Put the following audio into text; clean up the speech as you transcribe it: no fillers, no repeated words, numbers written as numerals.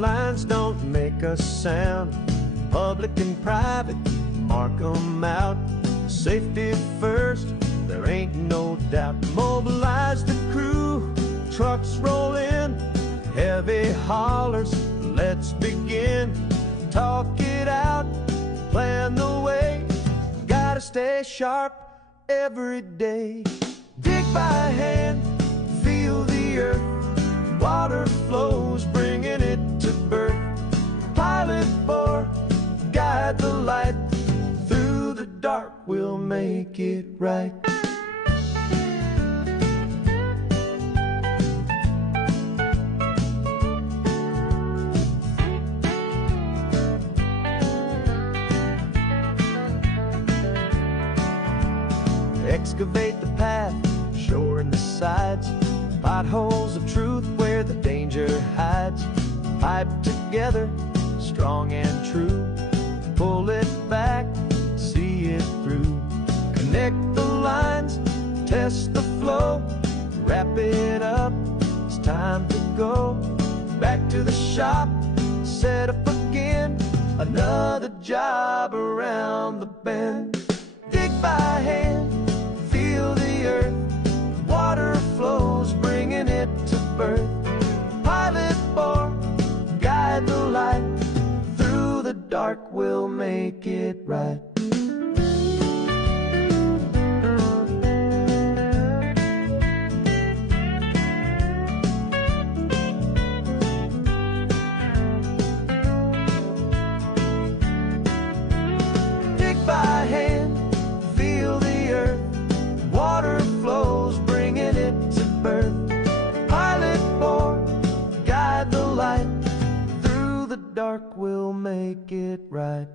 lines don't make a sound. Public and private, mark 'em out. Safety first, there ain't no doubt. Mobilize the crew, trucks roll in, heavy hollers, let's begin. Talk it out, plan the way, gotta stay sharp every day. Dig by hand, feel the earth, water flows, bringing it to birth. Pilot bore, guide the light, through the dark we'll make it right. Excavate the path, shoring the sides, potholes of truth where the danger hides. Pipe together, strong and true, pull it back, see it through. Connect the lines, test the flow, wrap it up, it's time to go. Back to the shop, set up again, another job around the bend. Dig by hand, feel the earth, water flows, bringing it to birth. Pilot bore, guide the light, through the dark we'll make it right. Dig by hand, feel the earth, water flows, bringing it to birth. Pilot bore, guide the light, through the dark we'll make it right.